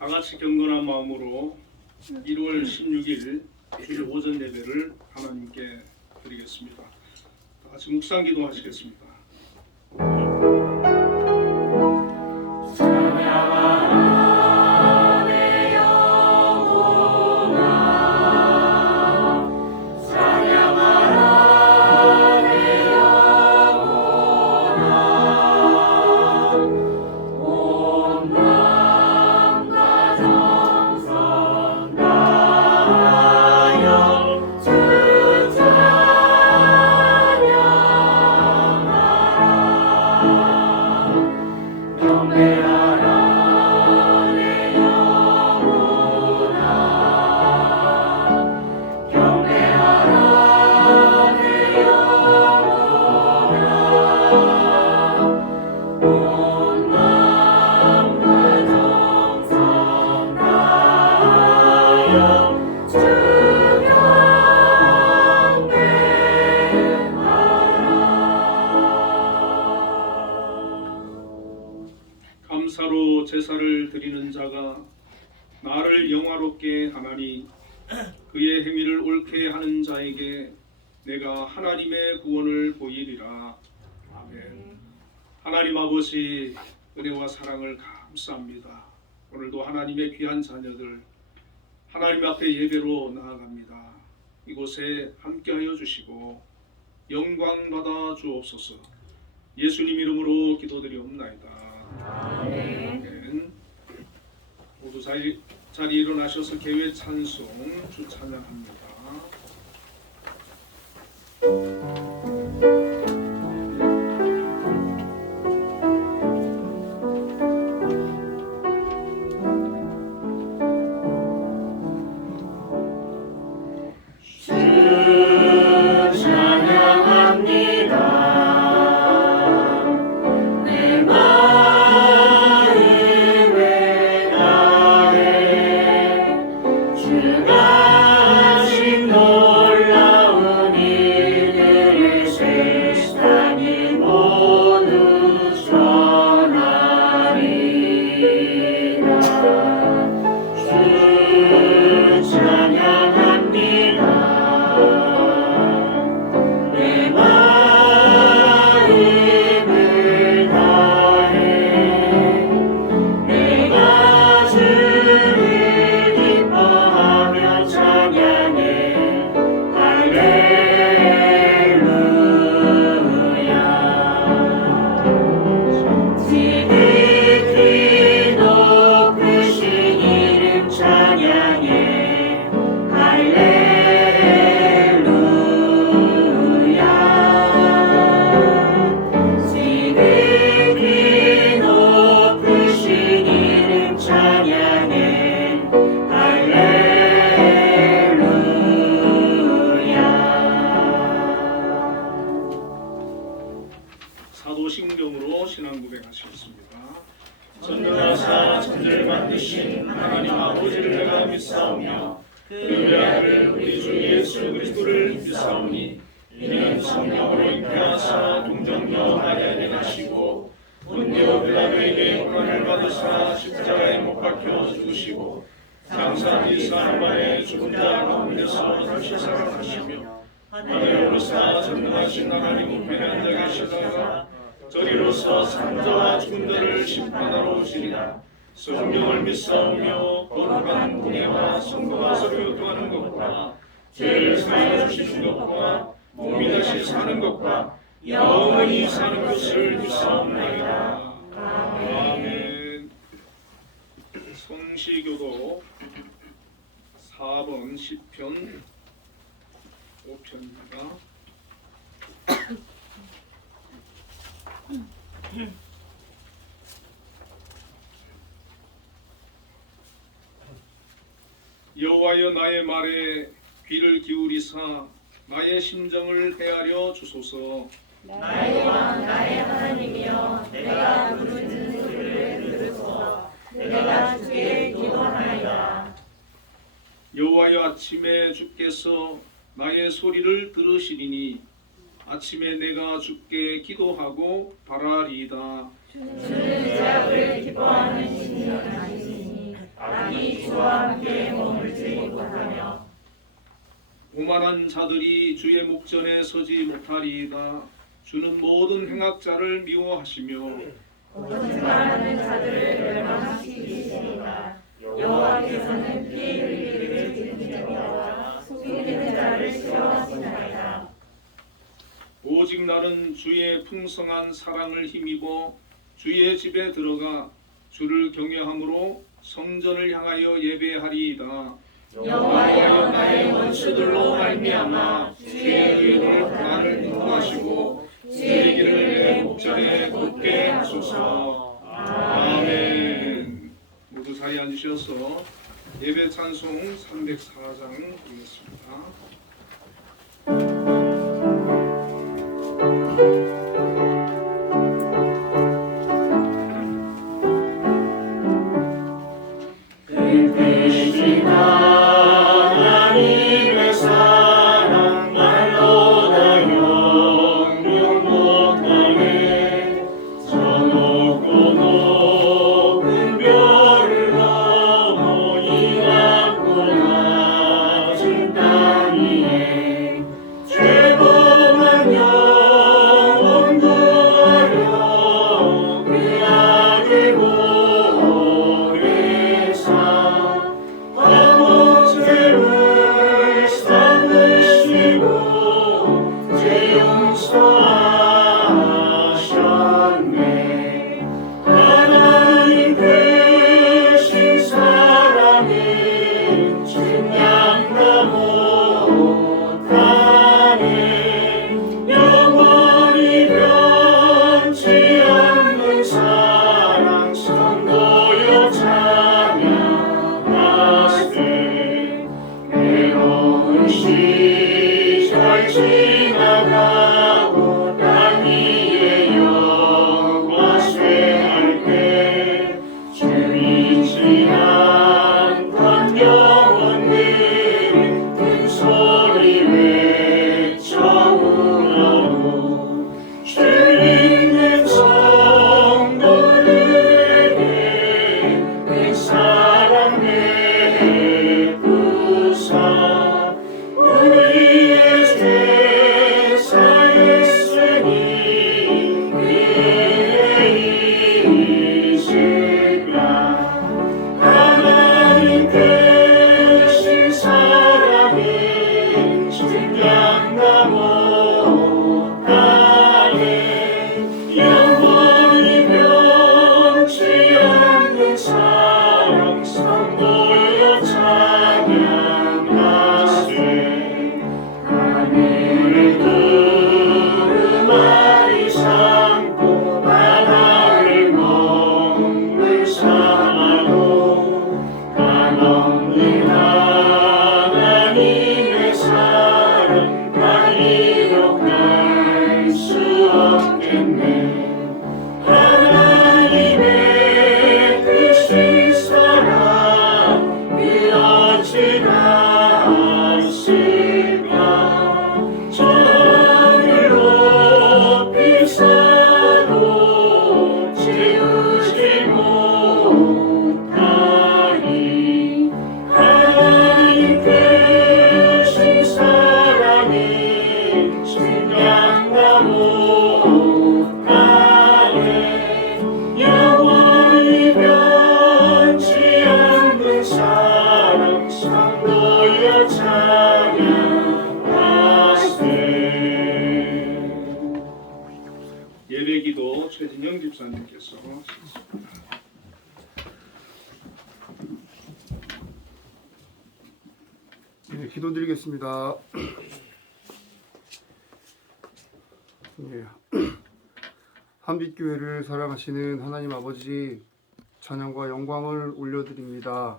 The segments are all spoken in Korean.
다같이 경건한 마음으로 1월 16일 주일 오전 예배를 하나님께 드리겠습니다. 다같이 묵상 기도하시겠습니다. 감사로 제사를 드리는 자가 나를 영화롭게 하나니 그의 행위를 옳게 하는 자에게 내가 하나님의 구원을 보이리라. 아멘. 하나님 아버지, 은혜와 사랑을 감사합니다. 오늘도 하나님의 귀한 자녀들 하나님 앞에 예배로 나아갑니다. 이곳에 함께하여 주시고 영광 받아 주옵소서. 예수님 이름으로 기도드리옵나이다. 아멘. 모두 자리 일어나셔서 개회 찬송 주 찬양합니다. 사도신경으로 신앙 고백하시겠습니다. 전능하사 천지를 만드신 하나님 아버지를 내가 믿사오며 그 외아들 우리 주 예수 그리스도를 믿사오니 이는 성령으로 잉태하사 동정녀 마리아에게 나시고 본디오 빌라도에게 고난을 받으사 십자가에 못 박혀 죽으시고 장사한 사흘 만에 죽은 자 가운데서 다시 살아나시며 하늘에 오르사 전능하신 하나님 우편에 앉아 계시다가 저리로서 산자와 죽은 자를 심판하러 오시리라. 성경을 믿사오며 거룩한 공예와 성도와 서로 교통하는 것과 죄를 사하여 주시는 것과 몸이 다시 사는 것과 영원히 사는 것을 믿사옵나이다. 아멘. 성시교도 4번 시편 5편입니다. 여호와여 나의 말에 귀를 기울이사 나의 심정을 헤아려 주소서. 나의 왕 나의 하나님이여 내가 부르는 소리를 들으소서. 내가 주께 기도하나이다. 여호와여 아침에 주께서 나의 소리를 들으시리니 아침에 내가 주께 기도하고 바라리이다. 주는 죄악을 기뻐하는 신이 아니시니 주와 함께 머물지 못하며 오만한 자들이 주의 목전에 서지 못하리이다. 주는 모든 행악자를 미워하시며 거짓말하는 자들을 멸망시키시니까 여호와께서는 피 흘리기를 즐기시며 속이는 자를 싫어하시나이다. 오직 나는 주의 풍성한 사랑을 힘입어 주의 집에 들어가 주를 경외함으로 성전을 향하여 예배하리이다. 여호와여 나의 원수들로 말미암아 주의 이름으로 나를 인도하시고 주의 길을 내 목전에 굳게 하소서. 아멘. 모두 자리에 앉으셔서 예배 찬송 304장 드리겠습니다. 대신 하나님의 사랑 말로 다 영영 못하네. 저 높고 높은 별을 넘어 이 낮고 낮은 땅 위에 죄범한 영혼 구하려 그 아들 죄를 삼으시고 죄 용서하셨네. 하나님 되신 사랑은 증량다 못하네. 영원히 변치 않는 사랑 선보여 찬양하세. 외로운 시절 지나가고 땅 위에 영화 쇠할 때 주 잊지 않던 영혼들은 큰 소리 외쳐 울어도 주 있는 성도들에게 그 사랑 내부사 우리의 죄 사했으니 그의 이실까. 하나님 되신 사랑은 증량다 못하네. 영원히 변치 않는 사랑 선보여 찬양하세. 하늘을 두루마리 삼고 바다를 먹물 삼아도 한없는 하나님의 사랑 다 이뤄갈 수 없겠네. 하나님의 크신 사랑 그 어찌나 있을까. 저 하늘 높이 사도 채우지 못하리. 하나님 되신 사랑은 증량다 못하네. 영원히 변치 않는 사랑 선보여 찬양하세. 예배기도 최진영 집사님께서 네, 기도드리겠습니다. 네. 한빛교회를 사랑하시는 하나님 아버지, 찬양과 영광을 올려드립니다.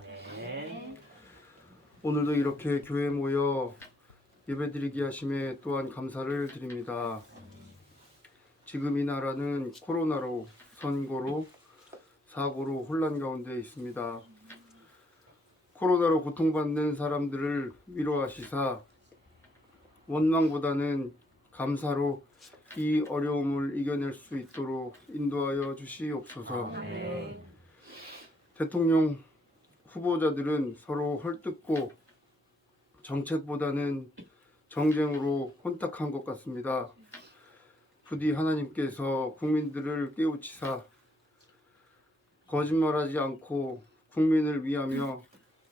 오늘도 이렇게 교회에 모여 예배드리게 하심에 또한 감사를 드립니다. 지금 이 나라는 코로나로, 선거로, 사고로 혼란 가운데 있습니다. 코로나로 고통받는 사람들을 위로하시사 원망보다는 감사로 이 어려움을 이겨낼 수 있도록 인도하여 주시옵소서. 대통령 후보자들은 서로 헐뜯고 정책보다는 정쟁으로 혼탁한 것 같습니다. 부디 하나님께서 국민들을 깨우치사 거짓말하지 않고 국민을 위하며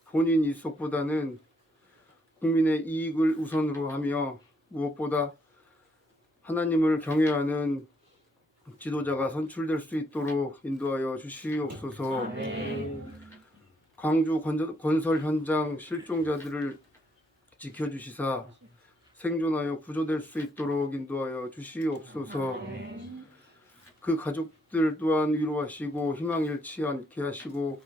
본인 이속보다는 국민의 이익을 우선으로 하며 무엇보다 하나님을 경외하는 지도자가 선출될 수 있도록 인도하여 주시옵소서. 광주 건설 현장 실종자들을 지켜주시사 생존하여 구조될 수 있도록 인도하여 주시옵소서. 그 가족들 또한 위로하시고 희망 잃지 않게 하시고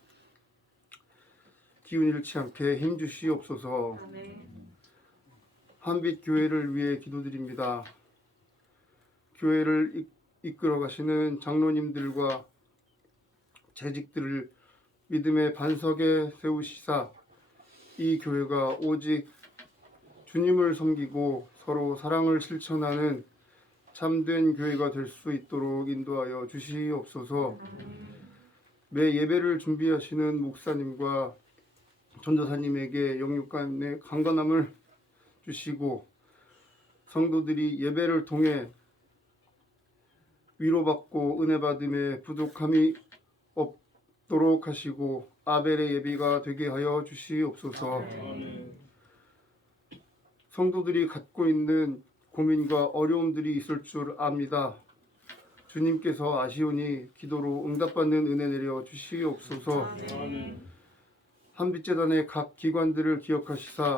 기운 잃지 않게 힘 주시옵소서. 한빛 교회를 위해 기도드립니다. 교회를 이끌어 가시는 장로님들과 재직들을 믿음의 반석에 세우시사 이 교회가 오직 주님을 섬기고 서로 사랑을 실천하는 참된 교회가 될 수 있도록 인도하여 주시옵소서. 매 예배를 준비하시는 목사님과 전도사님에게 영육간의 강건함을 주시고 성도들이 예배를 통해 위로받고 은혜 받음에 부족함이 없도록 하시고 아벨의 예배가 되게 하여 주시옵소서. 성도들이 갖고 있는 고민과 어려움들이 있을 줄 압니다. 주님께서 아시오니 기도로 응답받는 은혜 내려 주시옵소서. 한빛재단의 각 기관들을 기억하시사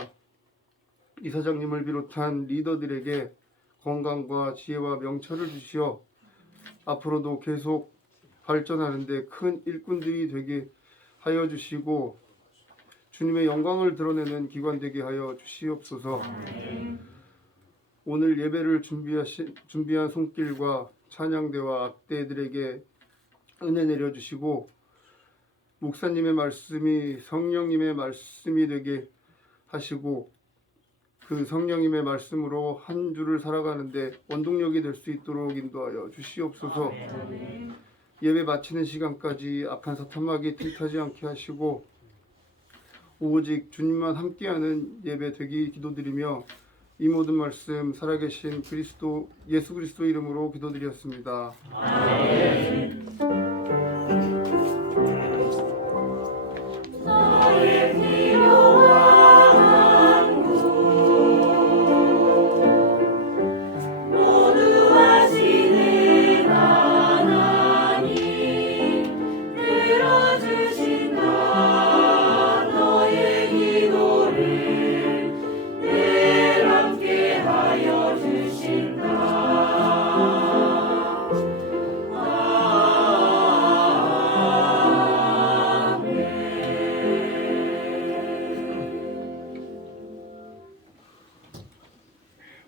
이사장님을 비롯한 리더들에게 건강과 지혜와 명철을 주시어 앞으로도 계속 발전하는 데 큰 일꾼들이 되게 하여 주시고 주님의 영광을 드러내는 기관 되게 하여 주시옵소서. 오늘 예배를 준비한 손길과 찬양대와 악대들에게 은혜 내려주시고 목사님의 말씀이 성령님의 말씀이 되게 하시고 그 성령님의 말씀으로 한 주를 살아가는데 원동력이 될 수 있도록 인도하여 주시옵소서. 예배 마치는 시간까지 악한 사탄막이 틈타지 않게 하시고 오직 주님만 함께하는 예배 되기 기도드리며 이 모든 말씀 살아계신 그리스도 예수 그리스도 이름으로 기도드렸습니다. 아멘.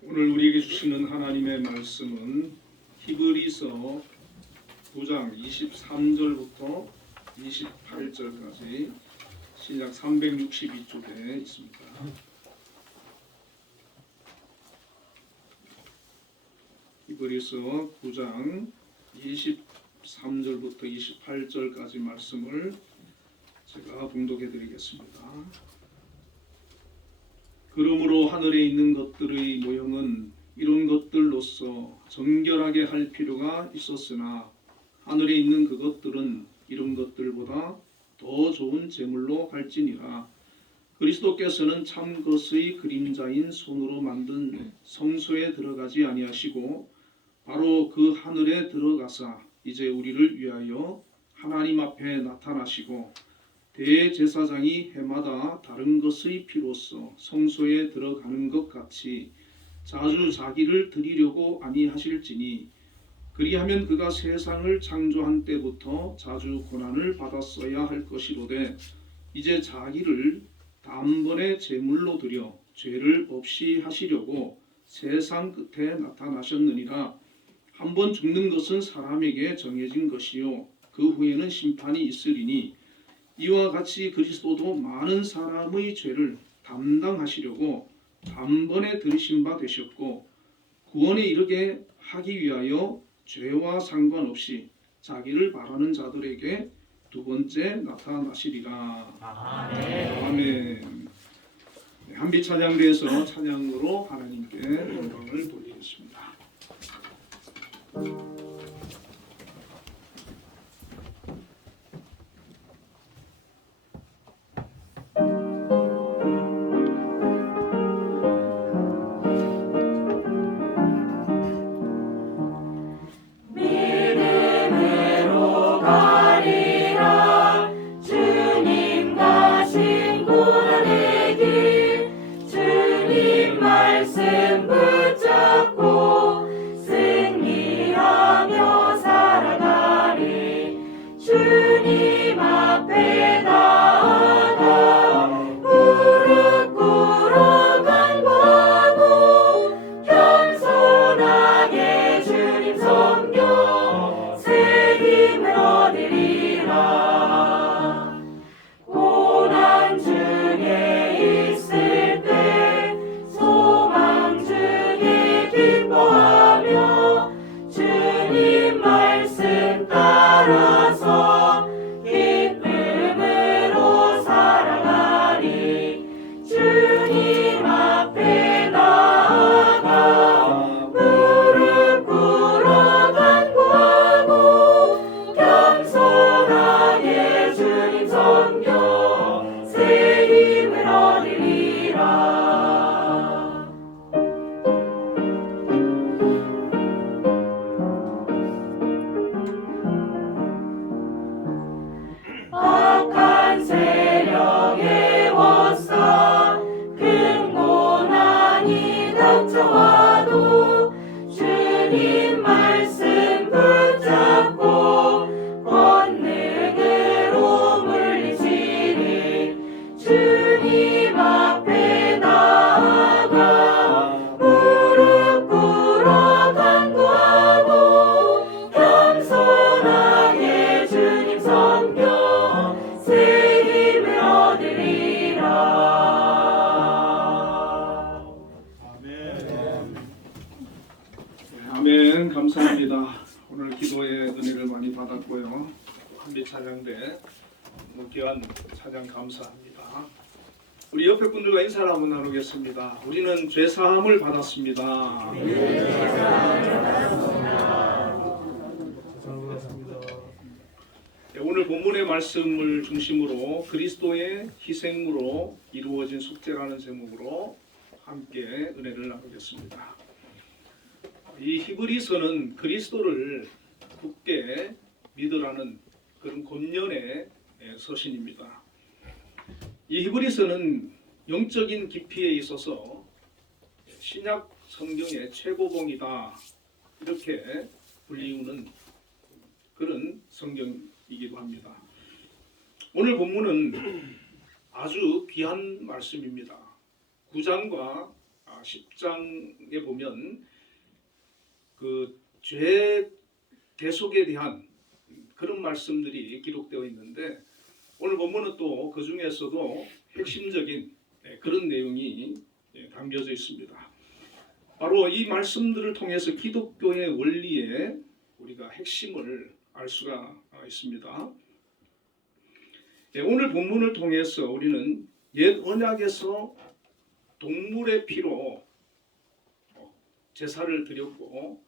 오늘 우리에게 주시는 하나님의 말씀은 히브리서 9장 23절부터 28절까지 신약 362쪽에 있습니다. 히브리서 9장 23절부터 28절까지 말씀을 제가 봉독해 드리겠습니다. 그러므로 하늘에 있는 것들의 모형은 이런 것들로서 정결하게 할 필요가 있었으나 하늘에 있는 그것들은 이런 것들보다 더 좋은 제물로 할지니라. 그리스도께서는 참 것의 그림자인 손으로 만든 성소에 들어가지 아니하시고 바로 그 하늘에 들어가사 이제 우리를 위하여 하나님 앞에 나타나시고 대제사장이 해마다 다른 것의 피로써 성소에 들어가는 것 같이 자주 자기를 드리려고 아니하실지니 그리하면 그가 세상을 창조한 때부터 자주 고난을 받았어야 할 것이로되 이제 자기를 단번에 제물로 드려 죄를 없이 하시려고 세상 끝에 나타나셨느니라. 한번 죽는 것은 사람에게 정해진 것이요 그 후에는 심판이 있으리니 이와 같이 그리스도도 많은 사람의 죄를 담당하시려고 단번에 들으신 바 되셨고 구원에 이르게 하기 위하여 죄와 상관없이 자기를 바라는 자들에게 두 번째 나타나시리라. 아멘. 아멘. 네, 한빛 찬양대에서 찬양으로 하나님께 영광을 돌리겠습니다. 믿음으로 가리라. 주님 가신 고난의 길, 주님 말씀 붙잡고 승리하며 살아가리. 주님 앞에 나아가 무릎 꿇어 간구하고 겸손하게 주님 섬겨 새 힘을 얻으리라. 고난 중에 있을 때 소망 중에 기뻐하며 주님 말씀 따라서 기쁨으로 살아가리. 주님 앞에 나아가 무릎 꿇어 간구하고 겸손하게 주님 섬겨 새 힘을 얻으리라. 악한 세력에 워싸 큰 고난이 닥쳐와도 주님 말씀 붙잡고 권능으로 물리치리. 주님 앞에 나아가 무릎 꿇어 간구하고 겸손하게 주님 섬겨 새 힘을 얻으리라. 아멘. 감사합니다. 오늘 기도의 은혜를 많이 받았고요. 한빛 찬양대 귀한 찬양 감사합니다. 우리 옆에 분들과 인사를 한번 나누겠습니다. 우리는 죄 사함을 받았습니다. 네, 오늘 본문의 말씀을 중심으로 그리스도의 희생으로 이루어진 속죄라는 제목으로 함께 은혜를 나누겠습니다. 이 히브리서는 그리스도를 굳게 믿으라는 그런 권면의 서신입니다. 이 히브리서는 영적인 깊이에 있어서 신약 성경의 최고봉이다 이렇게 불리우는 그런 성경이기도 합니다. 오늘 본문은 아주 귀한 말씀입니다. 9장과 10장에 보면 그 죄 대속에 대한 그런 말씀들이 기록되어 있는데 오늘 본문은 또 그 중에서도 핵심적인 그런 내용이 담겨져 있습니다. 바로 이 말씀들을 통해서 기독교의 원리에 우리가 핵심을 알 수가 있습니다. 오늘 본문을 통해서 우리는 옛 언약에서 동물의 피로 제사를 드렸고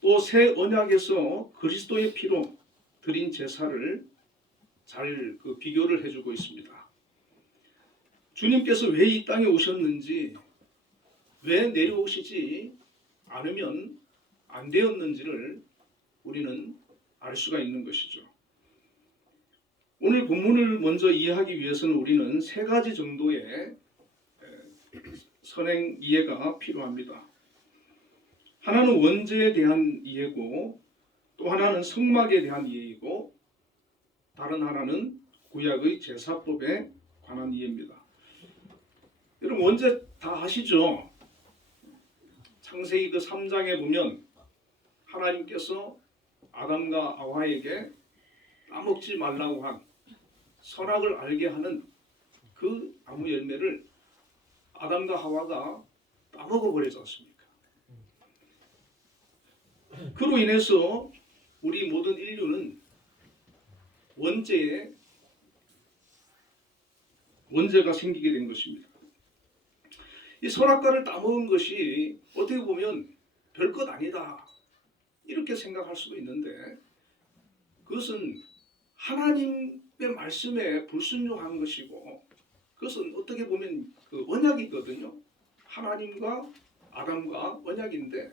또 새 언약에서 그리스도의 피로 드린 제사를 잘 비교를 해주고 있습니다. 주님께서 왜 이 땅에 오셨는지, 왜 내려오시지 않으면 안 되었는지를 우리는 알 수가 있는 것이죠. 오늘 본문을 먼저 이해하기 위해서는 우리는 세 가지 정도의 선행 이해가 필요합니다. 하나는 원죄에 대한 이해고, 또 하나는 성막에 대한 이해이고, 다른 하나는 구약의 제사법에 관한 이해입니다. 여러분 원죄 다 아시죠? 창세기 그 3장에 보면 하나님께서 아담과 하와에게 따먹지 말라고 한 선악을 알게 하는 그 나무 열매를 아담과 하와가 따먹어 버리지 않습니까? 그로 인해서 우리 모든 인류는 원죄가 생기게 된 것입니다. 이 선악과를 따먹은 것이 어떻게 보면 별것 아니다 이렇게 생각할 수도 있는데, 그것은 하나님의 말씀에 불순종한 것이고, 그것은 어떻게 보면 그 언약이거든요. 하나님과 아담과 언약인데,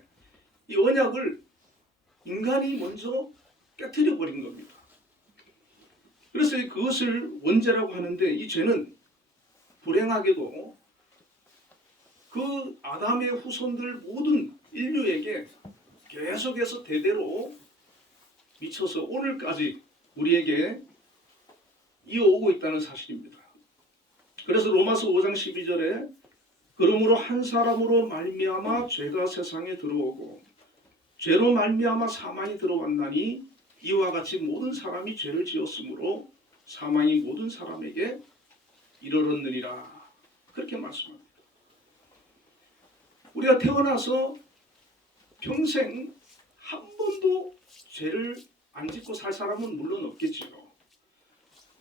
이 언약을 인간이 먼저 깨트려 버린 겁니다. 그래서 그것을 원죄라고 하는데, 이 죄는 불행하게도 그 아담의 후손들 모든 인류에게 계속해서 대대로 미쳐서 오늘까지 우리에게 이어오고 있다는 사실입니다. 그래서 로마서 5장 12절에 그러므로 한 사람으로 말미암아 죄가 세상에 들어오고 죄로 말미암아 사망이 들어왔나니 이와 같이 모든 사람이 죄를 지었으므로 사망이 모든 사람에게 이르렀느니라. 그렇게 말씀합니다. 우리가 태어나서 평생 한 번도 죄를 안 짓고 살 사람은 물론 없겠지요.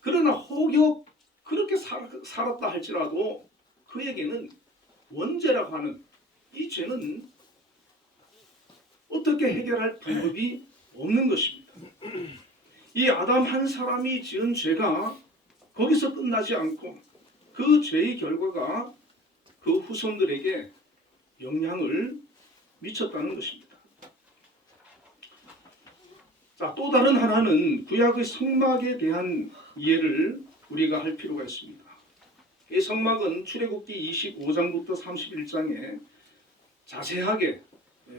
그러나 혹여 그렇게 살았다 할지라도 그에게는 원죄라고 하는 이 죄는 어떻게 해결할 방법이 없는 것입니다. 이 아담 한 사람이 지은 죄가 거기서 끝나지 않고 그 죄의 결과가 그 후손들에게 영향을 미쳤다는 것입니다. 자, 또 다른 하나는 구약의 성막에 대한 이해를 우리가 할 필요가 있습니다. 이 성막은 출애굽기 25장부터 31장에 자세하게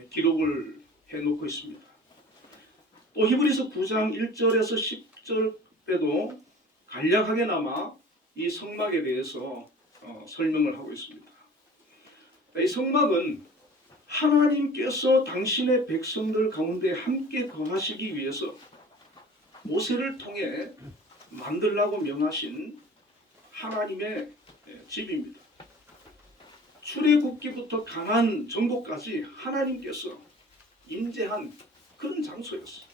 기록을 해놓고 있습니다. 또 히브리서 9장 1절에서 10절 때도 간략하게나마 이 성막에 대해서 설명을 하고 있습니다. 이 성막은 하나님께서 당신의 백성들 가운데 함께 거하시기 위해서 모세를 통해 만들라고 명하신 하나님의 집입니다. 출애굽기부터 가나안 정복까지 하나님께서 임재한 그런 장소였어요.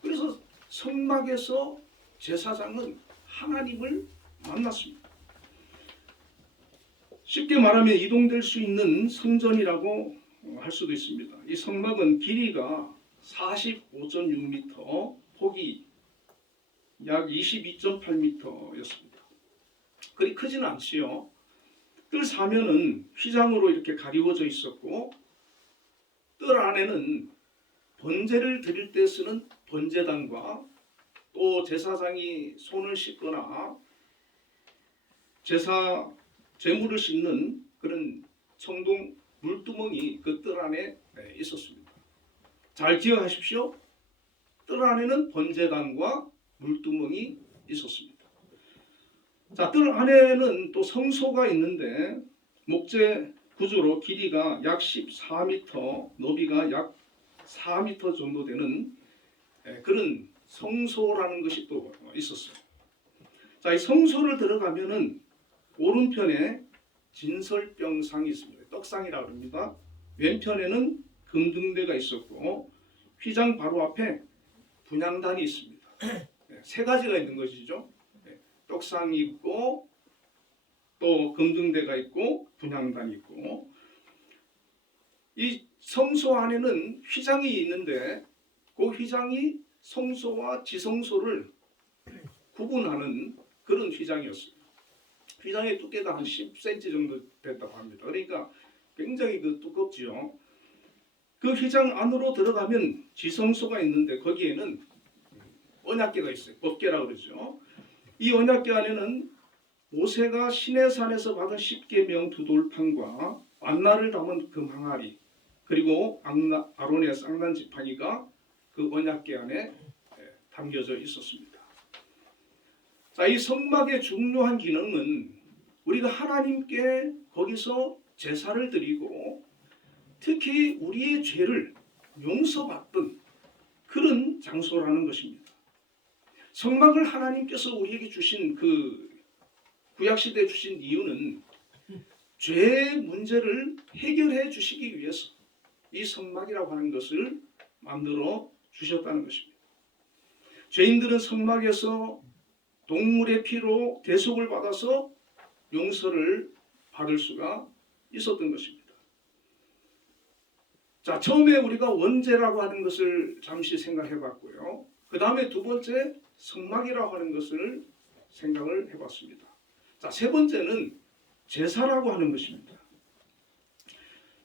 그래서 성막에서 제사장은 하나님을 만났습니다. 쉽게 말하면 이동될 수 있는 성전이라고 할 수도 있습니다. 이 성막은 길이가 45.6m, 폭이 약 22.8m였습니다. 그리 크지는 않지요. 뜰 사면은 휘장으로 이렇게 가리워져 있었고, 뜰 안에는 번제를 드릴 때 쓰는 번제단과 또 제사장이 손을 씻거나 제물을 씻는 그런 청동 물두멍이 그 뜰 안에 있었습니다. 잘 기억하십시오. 뜰 안에는 번제단과 물두멍이 있었습니다. 자, 뜰 안에는 또 성소가 있는데 목재 구조로 길이가 약 14m, 너비가 약 4m 정도 되는 그런 성소라는 것이 또 있었어요. 자, 이 성소를 들어가면은 오른편에 진설병상이 있습니다. 떡상이라고 합니다. 왼편에는 금등대가 있었고 휘장 바로 앞에 분향단이 있습니다. 세 가지가 있는 것이죠. 떡상이 있고 또 금등대가 있고 분향단이 있고, 이 성소 안에는 휘장이 있는데 그 휘장이 성소와 지성소를 구분하는 그런 휘장이었어요. 휘장의 두께가 한 10cm 정도 됐다고 합니다. 그러니까 굉장히 두껍지요. 그 휘장 안으로 들어가면 지성소가 있는데 거기에는 언약궤가 있어요. 법궤라고 그러죠. 이 언약궤 안에는 모세가 시내산에서 받은 10계명 두 돌판과 만나를 담은 금 항아리, 그리고 아론의 쌍난 지팡이가 그 언약궤 안에 담겨져 있었습니다. 자, 이 성막의 중요한 기능은 우리가 하나님께 거기서 제사를 드리고 특히 우리의 죄를 용서받던 그런 장소라는 것입니다. 성막을 하나님께서 우리에게 주신 그 구약시대에 주신 이유는 죄의 문제를 해결해 주시기 위해서 이 성막이라고 하는 것을 만들어 주셨다는 것입니다. 죄인들은 성막에서 동물의 피로 대속을 받아서 용서를 받을 수가 있었던 것입니다. 자, 처음에 우리가 원죄라고 하는 것을 잠시 생각해 봤고요. 그 다음에 두 번째 성막이라고 하는 것을 생각을 해봤습니다. 자, 세 번째는 제사라고 하는 것입니다.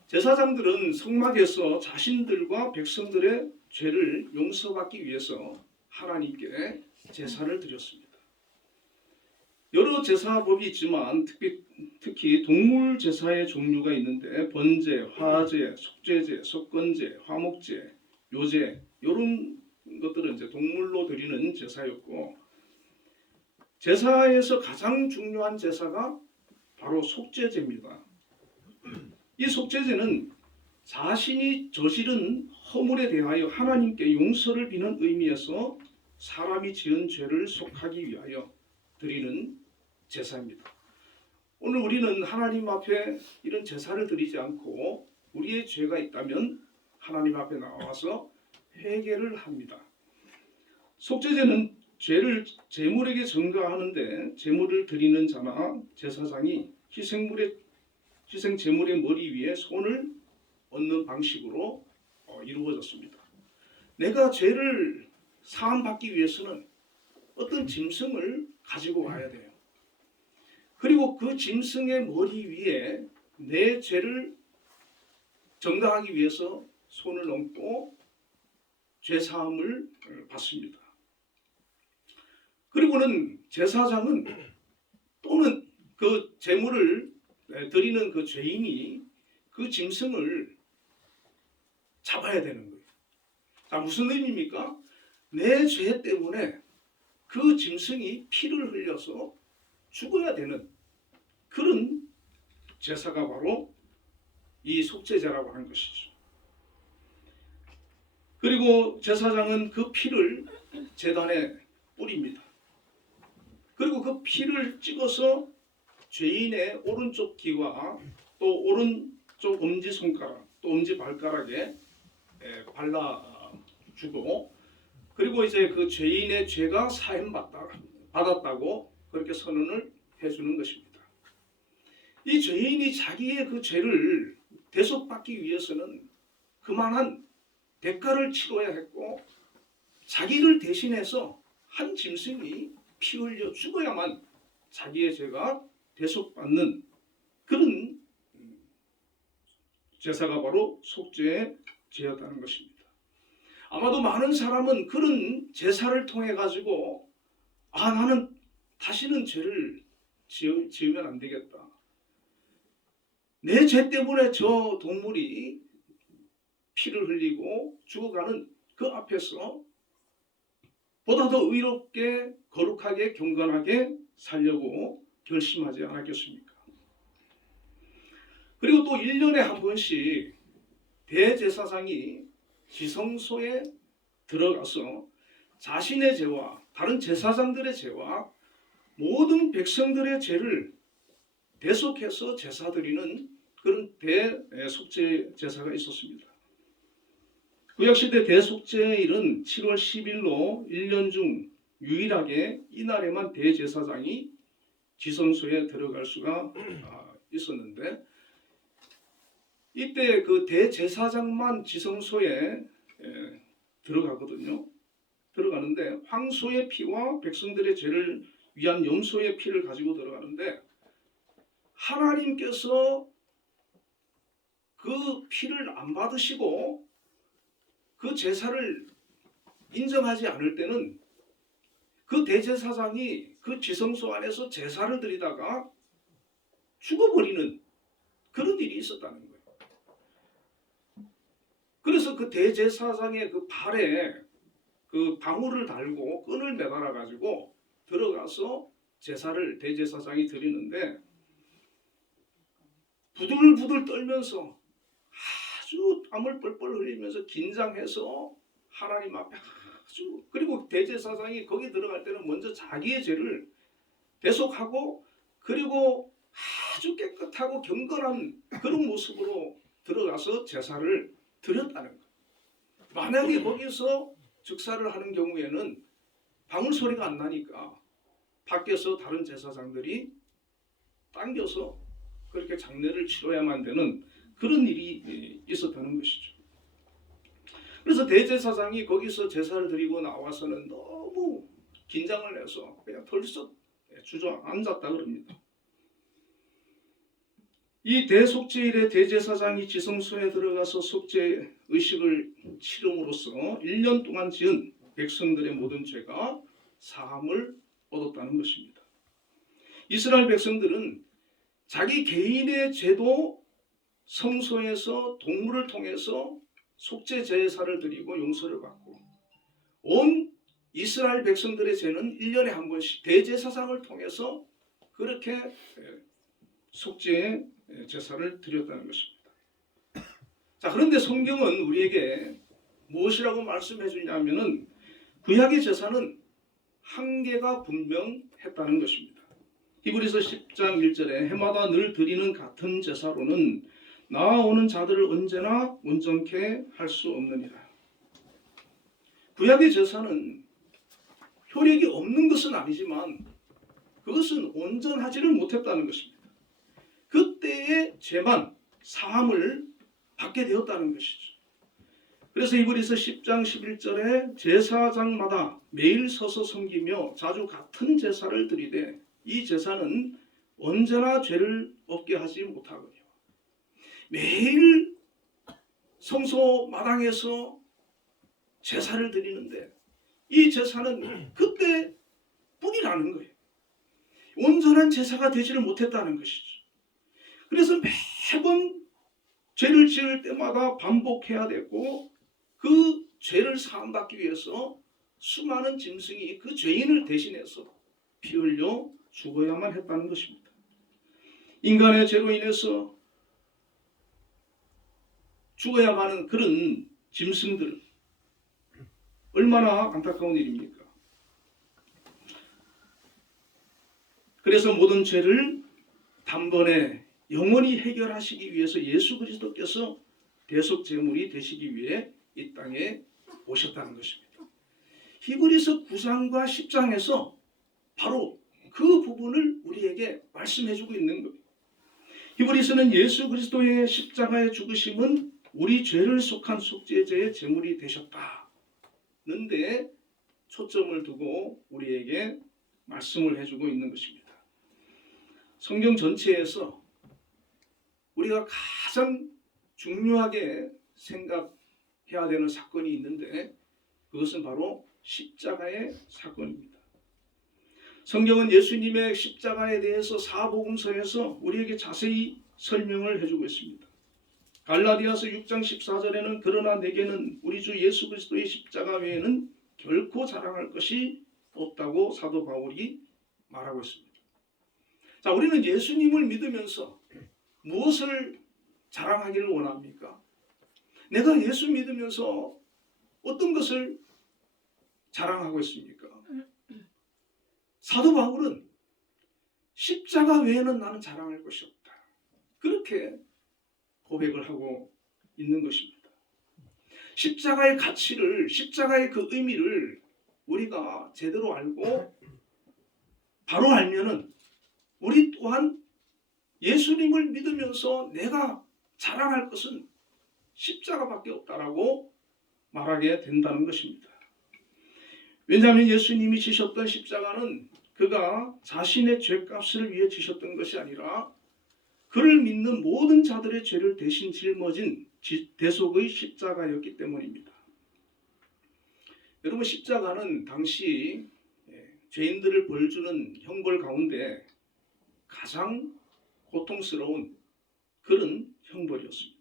제사장들은 성막에서 자신들과 백성들의 죄를 용서받기 위해서 하나님께 제사를 드렸습니다. 여러 제사법이 있지만 특히 동물 제사의 종류가 있는데 번제, 화제, 속죄제, 속건제, 화목제, 요제 이런 것들은 이제 동물로 드리는 제사였고, 제사에서 가장 중요한 제사가 바로 속죄제입니다. 이 속죄제는 자신이 저지른 허물에 대하여 하나님께 용서를 비는 의미에서 사람이 지은 죄를 속하기 위하여 드리는 제사입니다. 오늘 우리는 하나님 앞에 이런 제사를 드리지 않고 우리의 죄가 있다면 하나님 앞에 나와서 회개를 합니다. 속죄제는 죄를 제물에게 전가하는데 제물을 드리는 자나 제사장이 희생 제물의 머리 위에 손을 얹는 방식으로 이루어졌습니다. 내가 죄를 사함받기 위해서는 어떤 짐승을 가지고 와야 돼요. 그리고 그 짐승의 머리 위에 내 죄를 전가하기 위해서 손을 얹고 죄사함을 받습니다. 그리고는 제사장은 또는 그 제물을 드리는 그 죄인이 그 짐승을 잡아야 되는 거예요. 자, 무슨 의미입니까? 내 죄 때문에 그 짐승이 피를 흘려서 죽어야 되는 그런 제사가 바로 이 속죄제라고 하는 것이죠. 그리고 제사장은 그 피를 제단에 뿌립니다. 그리고 그 피를 찍어서 죄인의 오른쪽 귀와 또 오른쪽 엄지손가락 또 엄지발가락에 발라주고, 그리고 이제 그 죄인의 죄가 사함받았다고 그렇게 선언을 해주는 것입니다. 이 죄인이 자기의 그 죄를 대속받기 위해서는 그만한 대가를 치러야 했고, 자기를 대신해서 한 짐승이 피 흘려 죽어야만 자기의 죄가 대속받는 그런 제사가 바로 속죄의 제였다는 것입니다. 아마도 많은 사람은 그런 제사를 통해 가지고 나는 다시는 죄를 지으면 안 되겠다. 내 죄 때문에 저 동물이 피를 흘리고 죽어가는 그 앞에서 보다 더 의롭게 거룩하게 경건하게 살려고 결심하지 않았겠습니까? 그리고 또 1년에 한 번씩 대제사장이 지성소에 들어가서 자신의 죄와 다른 제사장들의 죄와 모든 백성들의 죄를 대속해서 제사 드리는 그런 대속죄 제사가 있었습니다. 구약시대 대속죄일은 7월 10일로 1년 중 유일하게 이날에만 대제사장이 지성소에 들어갈 수가 있었는데, 이때 그 대제사장만 지성소에 들어가거든요. 들어가는데 황소의 피와 백성들의 죄를 위한 염소의 피를 가지고 들어가는데, 하나님께서 그 피를 안 받으시고 그 제사를 인정하지 않을 때는 그 대제사장이 그 지성소 안에서 제사를 드리다가 죽어버리는 그런 일이 있었다는 거예요. 그래서 그 대제사장의 그 발에 그 방울을 달고 끈을 매달아 가지고 들어가서 제사를 대제사장이 드리는데, 부들부들 떨면서 아주 땀을 뻘뻘 흘리면서 긴장해서 하나님 앞에 아주, 그리고 대제사장이 거기 들어갈 때는 먼저 자기의 죄를 대속하고 그리고 아주 깨끗하고 경건한 그런 모습으로 들어가서 제사를 드렸다는 거예요. 만약에 거기서 즉사를 하는 경우에는 방울 소리가 안 나니까 밖에서 다른 제사장들이 당겨서 그렇게 장례를 치러야만 되는 그런 일이 있었다는 것이죠. 그래서 대제사장이 거기서 제사를 드리고 나와서는 너무 긴장을 해서 그냥 털썩 주저앉았다 그럽니다. 이 대속죄일에 대제사장이 지성소에 들어가서 속죄 의식을 치름으로써 1년 동안 지은 백성들의 모든 죄가 사함을 얻었다는 것입니다. 이스라엘 백성들은 자기 개인의 죄도 성소에서 동물을 통해서 속죄 제사를 드리고 용서를 받고, 온 이스라엘 백성들의 죄는 1년에 한 번씩 대제사장을 통해서 그렇게 속죄의 제사를 드렸다는 것입니다. 자, 그런데 성경은 우리에게 무엇이라고 말씀해 주냐면은 구약의 제사는 한계가 분명했다는 것입니다. 히브리서 10장 1절에 해마다 늘 드리는 같은 제사로는 나아오는 자들을 언제나 온전케 할 수 없느니라. 구약의 제사는 효력이 없는 것은 아니지만 그것은 온전하지를 못했다는 것입니다. 그때의 죄만 사함을 받게 되었다는 것이죠. 그래서 히브리서 10장 11절에 제사장마다 매일 서서 섬기며 자주 같은 제사를 드리되 이 제사는 언제나 죄를 없게 하지 못하거니와. 매일 성소 마당에서 제사를 드리는데 이 제사는 그때 뿐이라는 거예요. 온전한 제사가 되지를 못했다는 것이죠. 그래서 매번 죄를 지을 때마다 반복해야 되고 그 죄를 사함받기 위해서 수많은 짐승이 그 죄인을 대신해서 피 흘려 죽어야만 했다는 것입니다. 인간의 죄로 인해서 죽어야만 하는 그런 짐승들, 얼마나 안타까운 일입니까? 그래서 모든 죄를 단번에 영원히 해결하시기 위해서 예수 그리스도께서 대속 제물이 되시기 위해 이 땅에 오셨다는 것입니다. 히브리서 9장과 10장에서 바로 그 부분을 우리에게 말씀해주고 있는 거예요. 히브리서는 예수 그리스도의 십자가의 죽으심은 우리 죄를 속한 속죄제의 제물이 되셨다는데 초점을 두고 우리에게 말씀을 해주고 있는 것입니다. 성경 전체에서 우리가 가장 중요하게 생각해야 되는 사건이 있는데 그것은 바로 십자가의 사건입니다. 성경은 예수님의 십자가에 대해서 사복음서에서 우리에게 자세히 설명을 해주고 있습니다. 갈라디아서 6장 14절에는 그러나 내게는 우리 주 예수 그리스도의 십자가 외에는 결코 자랑할 것이 없다고 사도 바울이 말하고 있습니다. 자, 우리는 예수님을 믿으면서 무엇을 자랑하기를 원합니까? 내가 예수 믿으면서 어떤 것을 자랑하고 있습니까? 사도 바울은 십자가 외에는 나는 자랑할 것이 없다. 그렇게 고백을 하고 있는 것입니다. 십자가의 가치를, 십자가의 그 의미를 우리가 제대로 알고 바로 알면은 우리 또한 예수님을 믿으면서 내가 자랑할 것은 십자가밖에 없다라고 말하게 된다는 것입니다. 왜냐하면 예수님이 지셨던 십자가는 그가 자신의 죄값을 위해 지셨던 것이 아니라 그를 믿는 모든 자들의 죄를 대신 짊어진 대속의 십자가였기 때문입니다. 여러분, 십자가는 당시 죄인들을 벌주는 형벌 가운데 가장 고통스러운 그런 형벌이었습니다.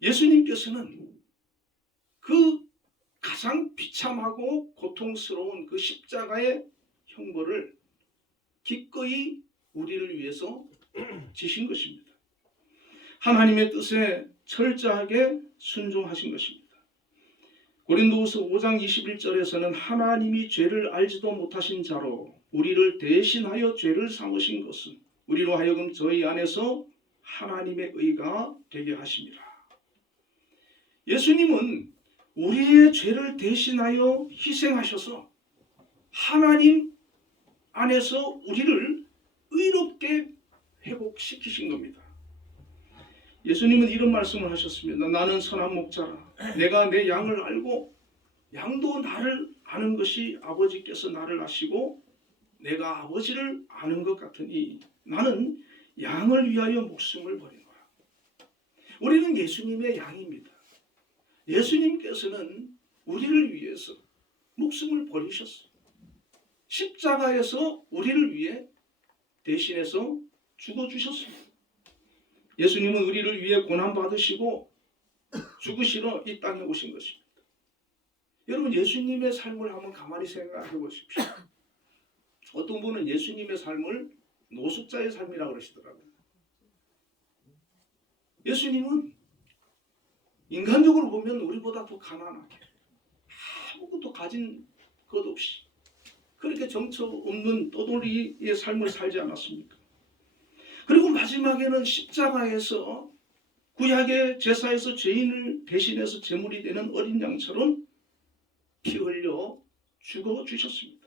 예수님께서는 그 가장 비참하고 고통스러운 그 십자가의 형벌을 기꺼이 우리를 위해서 지신 것입니다. 하나님의 뜻에 철저하게 순종하신 것입니다. 고린도후서 5장 21절에서는 하나님이 죄를 알지도 못하신 자로 우리를 대신하여 죄를 삼으신 것은 우리로 하여금 저희 안에서 하나님의 의가 되게 하심이라. 예수님은 우리의 죄를 대신하여 희생하셔서 하나님 안에서 우리를 의롭게 회복시키신 겁니다. 예수님은 이런 말씀을 하셨습니다. 나는 선한 목자라. 내가 내 양을 알고 양도 나를 아는 것이 아버지께서 나를 아시고 내가 아버지를 아는 것 같으니 나는 양을 위하여 목숨을 버린 거야. 우리는 예수님의 양입니다. 예수님께서는 우리를 위해서 목숨을 버리셨어요. 십자가에서 우리를 위해 대신해서 죽어주셨습니다. 예수님은 우리를 위해 고난받으시고 죽으시러 이 땅에 오신 것입니다. 여러분, 예수님의 삶을 한번 가만히 생각해 보십시오. 어떤 분은 예수님의 삶을 노숙자의 삶이라고 그러시더라고요. 예수님은 인간적으로 보면 우리보다 더 가난하게 아무것도 가진 것 없이 그렇게 정처 없는 떠돌이의 삶을 살지 않았습니까? 그리고 마지막에는 십자가에서 구약의 제사에서 죄인을 대신해서 제물이 되는 어린 양처럼 피 흘려 죽어주셨습니다.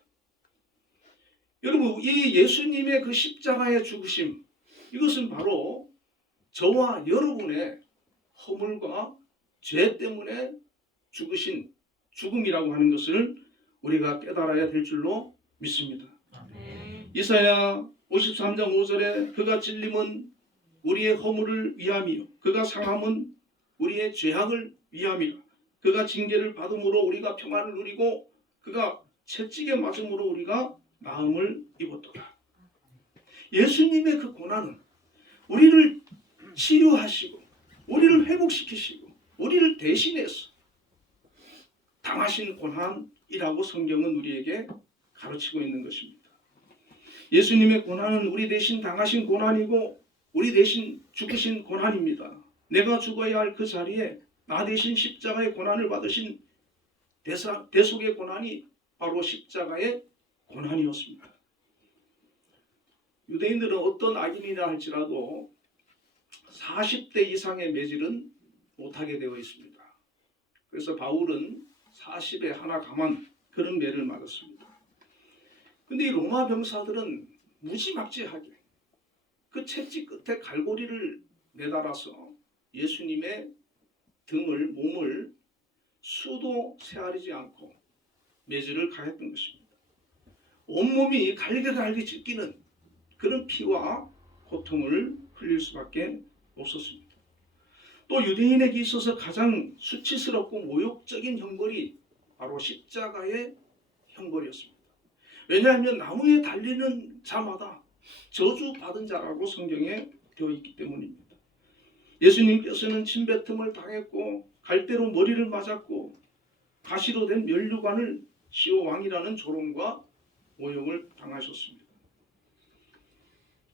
여러분, 이 예수님의 그 십자가의 죽으심, 이것은 바로 저와 여러분의 허물과 죄 때문에 죽으신 죽음이라고 하는 것을 우리가 깨달아야 될 줄로 믿습니다. 이사야 53장 5절에 그가 찔림은 우리의 허물을 위함이요 그가 상함은 우리의 죄악을 위함이라. 그가 징계를 받음으로 우리가 평안을 누리고 그가 채찍에 맞음으로 우리가 나음을 입었도다. 예수님의 그 고난은 우리를 치유하시고 우리를 회복시키시고 우리를 대신해서 당하신 고난이라고 성경은 우리에게 가르치고 있는 것입니다. 예수님의 고난은 우리 대신 당하신 고난이고 우리 대신 죽으신 고난입니다. 내가 죽어야 할 그 자리에 나 대신 십자가의 고난을 받으신 대속의 고난이 바로 십자가의 고난이었습니다. 유대인들은 어떤 악인이라 할지라도 40대 이상의 매질은 못하게 되어 있습니다. 그래서 바울은 40에 하나 감한 그런 매를 맞았습니다. 근데 이 로마 병사들은 무지막지하게 그 채찍 끝에 갈고리를 매달아서 예수님의 등을, 몸을 수도 세아리지 않고 매질을 가했던 것입니다. 온몸이 갈게갈게 찢기는 그런 피와 고통을 흘릴 수밖에 없었습니다. 또 유대인에게 있어서 가장 수치스럽고 모욕적인 형벌이 바로 십자가의 형벌이었습니다. 왜냐하면 나무에 달리는 자마다 저주받은 자라고 성경에 되어 있기 때문입니다. 예수님께서는 침뱉음을 당했고 갈대로 머리를 맞았고 가시로 된 면류관을 시오 왕이라는 조롱과 모욕을 당하셨습니다.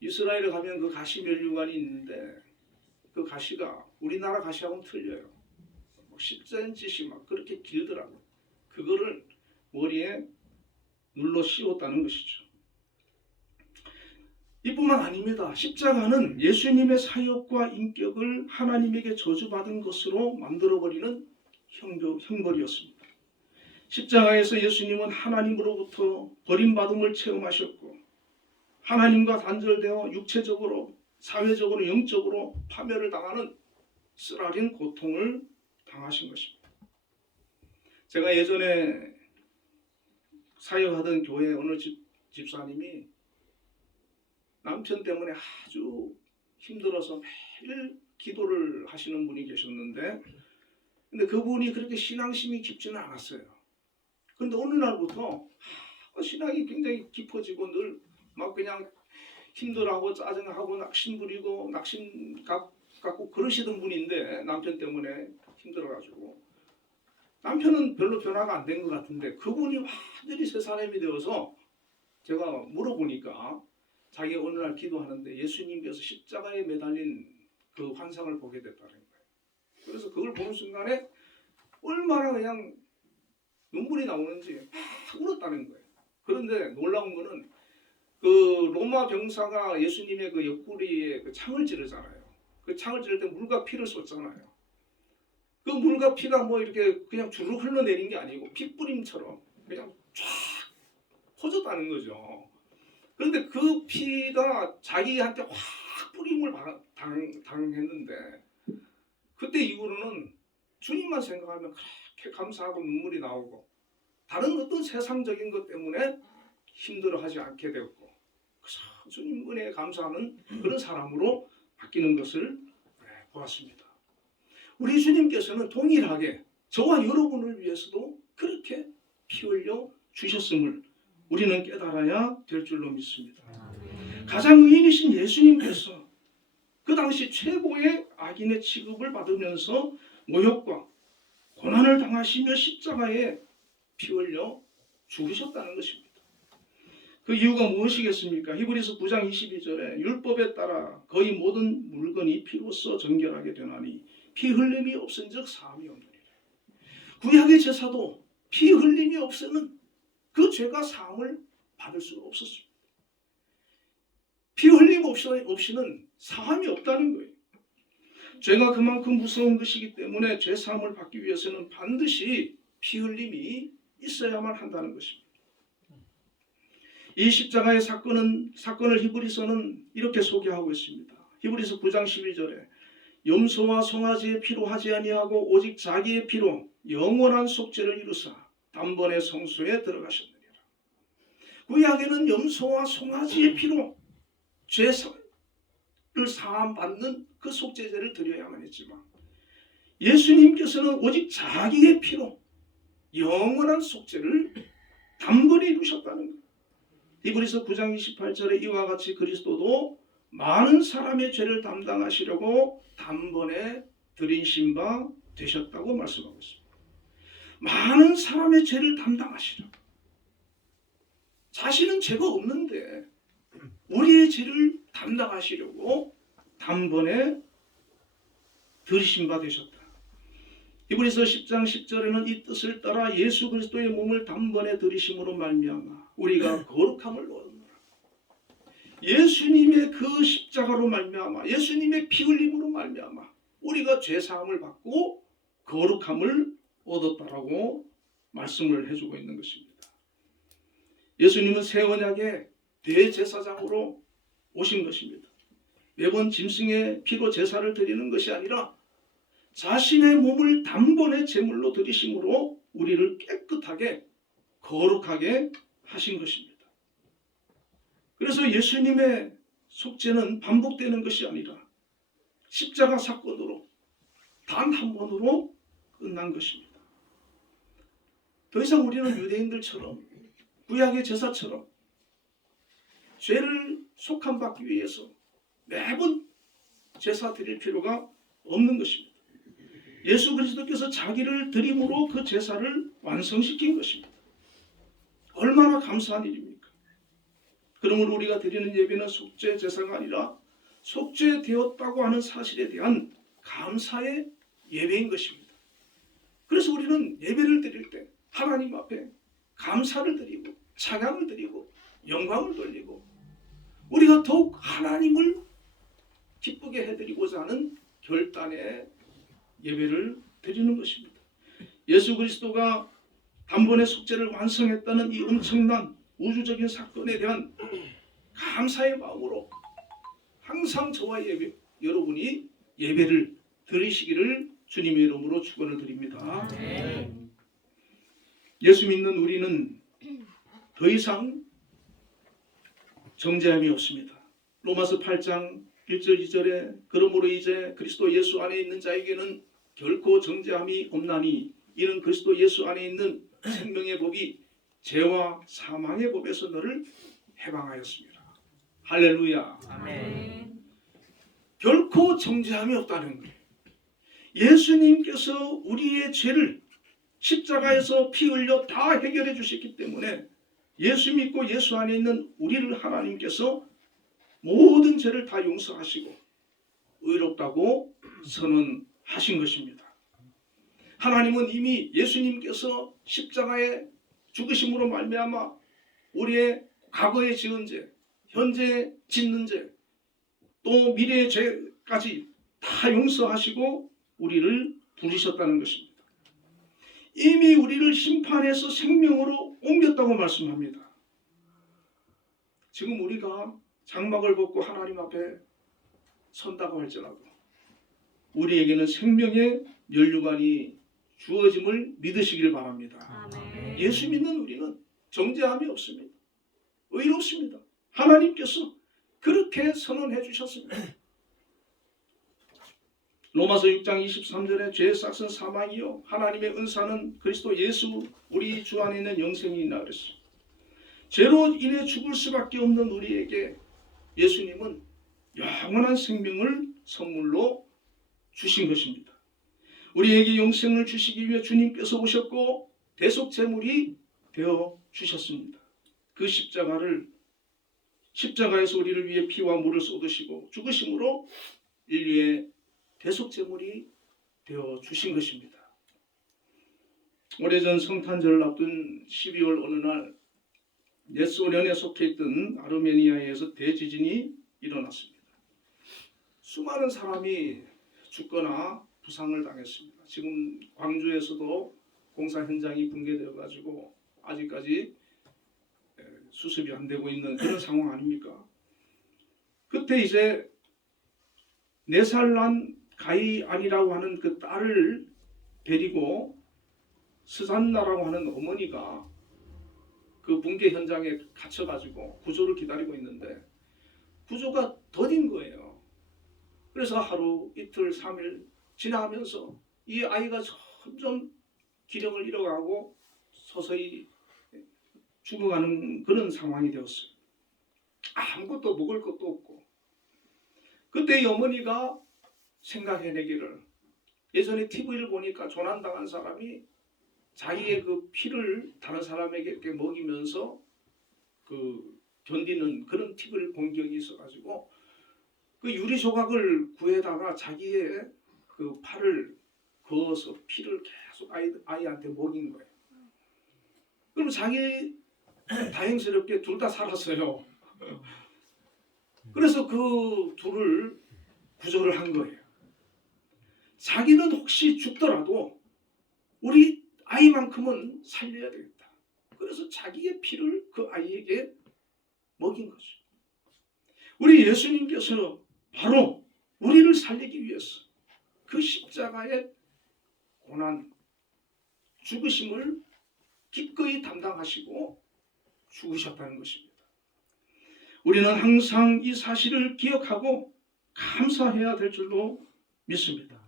이스라엘에 가면 그 가시 면류관이 있는데 그 가시가 우리나라 가시하고는 틀려요. 10cm씩 막 그렇게 길더라고요. 그거를 머리에 눌러 씌웠다는 것이죠. 이뿐만 아닙니다. 십자가는 예수님의 사역과 인격을 하나님에게 저주받은 것으로 만들어버리는 형벌이었습니다. 십자가에서 예수님은 하나님으로부터 버림받음을 체험하셨고 하나님과 단절되어 육체적으로, 사회적으로, 영적으로 파멸을 당하는 쓰라린 고통을 당하신 것입니다. 제가 예전에 사역하던 교회 어느 집사님이 남편 때문에 아주 힘들어서 매일 기도를 하시는 분이 계셨는데 근데 그분이 그렇게 신앙심이 깊지는 않았어요. 그런데 어느 날부터 신앙이 굉장히 깊어지고 늘 막 그냥 힘들어하고 짜증하고 낙심 부리고 낙심 갖고 그러시던 분인데 남편 때문에 힘들어가지고 남편은 별로 변화가 안 된 것 같은데 그분이 완전히 새 사람이 되어서 제가 물어보니까 자기가 어느 날 기도하는데 예수님께서 십자가에 매달린 그 환상을 보게 됐다는 거예요. 그래서 그걸 보는 순간에 얼마나 그냥 눈물이 나오는지 막 울었다는 거예요. 그런데 놀라운 거는 그 로마 병사가 예수님의 그 옆구리에 그 창을 찌르잖아요. 그 창을 찌를 때 물과 피를 쏟잖아요. 그 물과 피가 뭐 이렇게 그냥 주르륵 흘러내린 게 아니고 핏부림처럼 그냥 쫙 퍼졌다는 거죠. 그런데 그 피가 자기한테 확 뿌림을 당했는데 그때 이후로는 주님만 생각하면 그렇게 감사하고 눈물이 나오고 다른 어떤 세상적인 것 때문에 힘들어하지 않게 되었고 주님 은혜에 감사하는 그런 사람으로 바뀌는 것을 보았습니다. 우리 주님께서는 동일하게 저와 여러분을 위해서도 그렇게 피 흘려 주셨음을 우리는 깨달아야 될 줄로 믿습니다. 가장 의인이신 예수님께서 그 당시 최고의 악인의 취급을 받으면서 모욕과 고난을 당하시며 십자가에 피 흘려 죽으셨다는 것입니다. 그 이유가 무엇이겠습니까? 히브리서 9장 22절에 율법에 따라 거의 모든 물건이 피로써 정결하게 되나니 피 흘림이 없은즉 사함이 없느니라. 구약의 제사도 피 흘림이 없으면 그 죄가 사함을 받을 수가 없었습니다. 피 흘림 없이는 사함이 없다는 거예요. 죄가 그만큼 무서운 것이기 때문에 죄 사함을 받기 위해서는 반드시 피 흘림이 있어야만 한다는 것입니다. 이 십자가의 사건을 히브리서는 이렇게 소개하고 있습니다. 히브리서 9장 12절에 염소와 송아지의 피로 하지 아니하고 오직 자기의 피로 영원한 속죄를 이루사 단번에 성소에 들어가셨느니라. 구약에는 염소와 송아지의 피로 죄를 사함 받는 그 속죄제를 드려야만 했지만 예수님께서는 오직 자기의 피로 영원한 속죄를 단번에 이루셨다는 것. 히브리서 9장 28절에 이와 같이 그리스도도 많은 사람의 죄를 담당하시려고 단번에 들이신 바 되셨다고 말씀하고 있습니다. 많은 사람의 죄를 담당하시려. 자신은 죄가 없는데 우리의 죄를 담당하시려고 단번에 들이신 바 되셨다. 히브리서 10장 10절에는 이 뜻을 따라 예수 그리스도의 몸을 단번에 들이심으로 말미암아 우리가 거룩함을 얻었노라. 예수님의 그 십자가로 말미암아 예수님의 피 흘림으로 말미암아 우리가 죄 사함을 받고 거룩함을 얻었다라고 말씀을 해주고 있는 것입니다. 예수님은 새 언약의 대제사장으로 오신 것입니다. 매번 짐승의 피로 제사를 드리는 것이 아니라 자신의 몸을 단번에 제물로 드리심으로 우리를 깨끗하게 거룩하게 하신 것입니다. 그래서 예수님의 속죄는 반복되는 것이 아니라 십자가 사건으로 단 한 번으로 끝난 것입니다. 더 이상 우리는 유대인들처럼 구약의 제사처럼 죄를 속함받기 위해서 매번 제사 드릴 필요가 없는 것입니다. 예수 그리스도께서 자기를 드림으로 그 제사를 완성시킨 것입니다. 얼마나 감사한 일입니까? 그러므로 우리가 드리는 예배는 속죄 제사가 아니라 속죄되었다고 하는 사실에 대한 감사의 예배인 것입니다. 그래서 우리는 예배를 드릴 때 하나님 앞에 감사를 드리고 찬양을 드리고 영광을 돌리고 우리가 더욱 하나님을 기쁘게 해드리고자 하는 결단의 예배를 드리는 것입니다. 예수 그리스도가 단번에 속죄를 완성했다는 이 엄청난 우주적인 사건에 대한 감사의 마음으로 항상 저와 여러분이 예배를 드리시기를 주님의 이름으로 축원을 드립니다. 예수 믿는 우리는 더 이상 정죄함이 없습니다. 로마서 8장 1절 2절에 그러므로 이제 그리스도 예수 안에 있는 자에게는 결코 정죄함이 없나니 이는 그리스도 예수 안에 있는 생명의 법이 죄와 사망의 법에서 너를 해방하였습니다. 할렐루야. 아멘. 결코 정죄함이 없다는 거예요. 예수님께서 우리의 죄를 십자가에서 피 흘려 다 해결해 주셨기 때문에 예수 믿고 예수 안에 있는 우리를 하나님께서 모든 죄를 다 용서하시고 의롭다고 선언하신 것입니다. 하나님은 이미 예수님께서 십자가에 죽으심으로 말미암아 우리의 과거에 지은 죄, 현재 짓는 죄, 또 미래의 죄까지 다 용서하시고 우리를 부르셨다는 것입니다. 이미 우리를 심판해서 생명으로 옮겼다고 말씀합니다. 지금 우리가 장막을 벗고 하나님 앞에 선다고 할지라도 우리에게는 생명의 면류관이 주어짐을 믿으시길 바랍니다. 아멘. 예수 믿는 우리는 정죄함이 없습니다. 의롭습니다. 하나님께서 그렇게 선언해 주셨습니다. 로마서 6장 23절에 죄의 싹은 사망이요 하나님의 은사는 그리스도 예수 우리 주 안에 있는 영생이나 그랬어요. 죄로 인해 죽을 수밖에 없는 우리에게 예수님은 영원한 생명을 선물로 주신 것입니다. 우리에게 영생을 주시기 위해 주님께서 오셨고 대속제물이 되어 주셨습니다. 그 십자가에서 우리를 위해 피와 물을 쏟으시고 죽으심으로 인류의 대속제물이 되어 주신 것입니다. 오래전 성탄절을 앞둔 12월 어느 날 옛 소련에 속해 있던 아르메니아에서 대지진이 일어났습니다. 수많은 사람이 죽거나 부상을 당했습니다. 지금 광주에서도 공사 현장이 붕괴되어 가지고 아직까지 수습이 안 되고 있는 그런 상황 아닙니까? 그때 이제 4살 난 가이안이라고 하는 그 딸을 데리고 스잔나라고 하는 어머니가 그 붕괴 현장에 갇혀가지고 구조를 기다리고 있는데 구조가 더딘 거예요. 그래서 하루, 이틀, 3일 지나면서 이 아이가 점점 기력을 잃어가고 서서히 죽어가는 그런 상황이 되었어요. 아무것도 먹을 것도 없고 그때 이 어머니가 생각해내기를 예전에 TV를 보니까 조난당한 사람이 자기의 그 피를 다른 사람에게 이렇게 먹이면서 그 견디는 그런 TV를 본 적이 있어가지고 그 유리 조각을 구해다가 자기의 그 팔을 그어서 피를 계속 아이한테 먹인 거예요. 그럼 자기 다행스럽게 둘 다 살았어요. 그래서 그 둘을 구조를 한 거예요. 자기는 혹시 죽더라도 우리 아이만큼은 살려야 되겠다. 그래서 자기의 피를 그 아이에게 먹인 거죠. 우리 예수님께서 바로 우리를 살리기 위해서 그 십자가의 고난, 죽으심을 기꺼이 담당하시고 죽으셨다는 것입니다. 우리는 항상 이 사실을 기억하고 감사해야 될 줄로 믿습니다.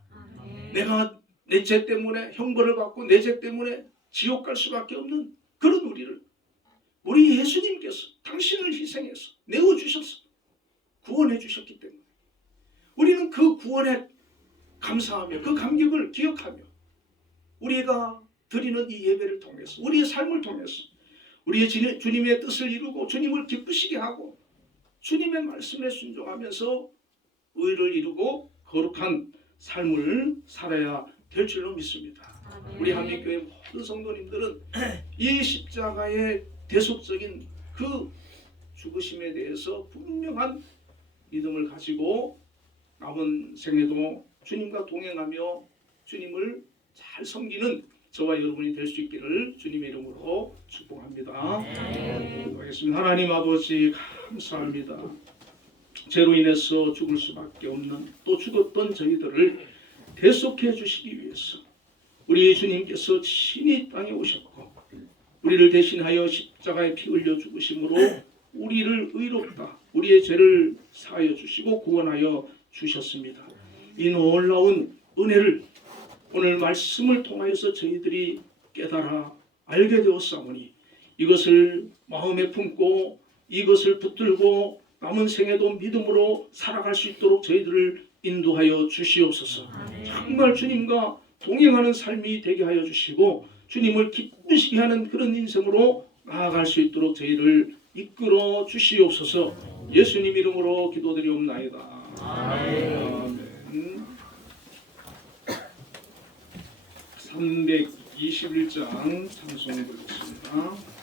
내가 내 죄 때문에 형벌을 받고 내 죄 때문에 지옥 갈 수밖에 없는 그런 우리를 우리 예수님께서 당신을 희생해서 내어주셔서 구원해 주셨기 때문에 우리는 그 구원에 감사하며 그 감격을 기억하며 우리가 드리는 이 예배를 통해서 우리의 삶을 통해서 우리의 주님의 뜻을 이루고 주님을 기쁘시게 하고 주님의 말씀에 순종하면서 의를 이루고 거룩한 삶을 살아야 될 줄로 믿습니다. 우리 한민교회 모든 성도님들은 이 십자가의 대속적인 그 죽으심에 대해서 분명한 믿음을 가지고 남은 생에도 주님과 동행하며 주님을 잘 섬기는 저와 여러분이 될 수 있기를 주님의 이름으로 축복합니다. 기도하겠습니다. 하나님 아버지 감사합니다. 죄로 인해서 죽을 수밖에 없는 또 죽었던 저희들을 대속해 주시기 위해서 우리 주님께서 친히 땅에 오셨고 우리를 대신하여 십자가에 피 흘려 죽으심으로 우리를 의롭다 우리의 죄를 사하여 주시고 구원하여 주셨습니다. 이 놀라운 은혜를 오늘 말씀을 통하여서 저희들이 깨달아 알게 되었사오니 이것을 마음에 품고 이것을 붙들고 남은 생에도 믿음으로 살아갈 수 있도록 저희들을 인도하여 주시옵소서. 정말 주님과 동행하는 삶이 되게 하여 주시고 주님을 기쁘시게 하는 그런 인생으로 나아갈 수 있도록 저희를 이끌어 주시옵소서. 예수님 이름으로 기도드리옵나이다. 아멘. 321장 찬송 부르겠습니다.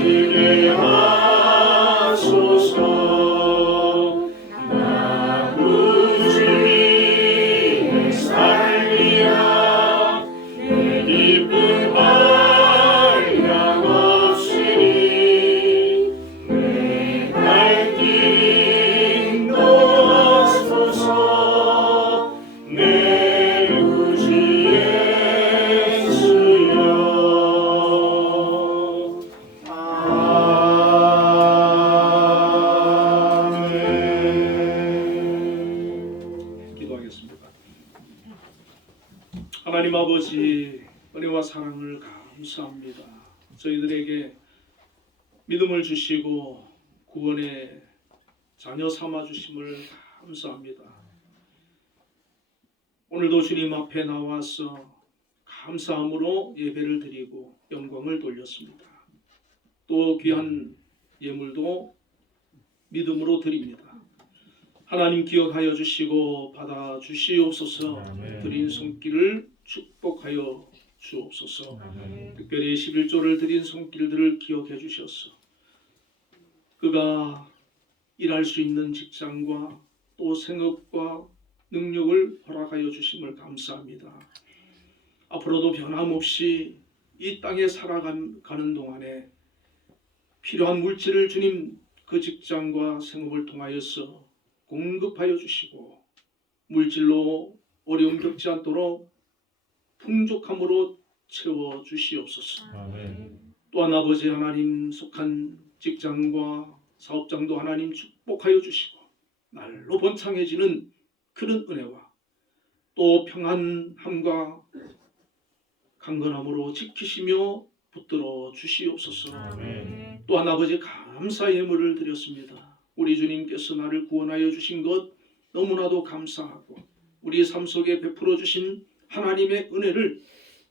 쓰게 하소서. 나 구주 위에 살리라. 내 기쁨 한량 없으니 내 갈 길 인도하소서. 내 구주 예수여. 아멘. 기도하겠습니다. 하나님 아버지, 은혜와 사랑을 감사합니다. 저희들에게 믿음을 주시고 구원의 자녀 삼아 주심을 감사합니다. 오늘도 주님 앞에 나와서 감사함으로 예배를 드리고 영광을 돌렸습니다. 또 귀한 예물도 믿음으로 드립니다. 하나님 기억하여 주시고 받아 주시옵소서. 아멘. 드린 손길을 축복하여 주옵소서. 아멘. 특별히 11조를 드린 손길들을 기억해 주셔서 그가 일할 수 있는 직장과 또 생업과 능력을 허락하여 주심을 감사합니다. 앞으로도 변함없이 이 땅에 살아가는 동안에 필요한 물질을 주님 그 직장과 생업을 통하여서 공급하여 주시고 물질로 어려움 겪지 않도록 풍족함으로 채워 주시옵소서. 아멘. 또한 아버지 하나님 속한 직장과 사업장도 하나님 축복하여 주시고 날로 번창해지는 그런 은혜와 또 평안함과 강건함으로 지키시며 붙들어 주시옵소서. 아멘. 또한 아버지 감사의 예물을 드렸습니다. 우리 주님께서 나를 구원하여 주신 것 너무나도 감사하고 우리 삶 속에 베풀어 주신 하나님의 은혜를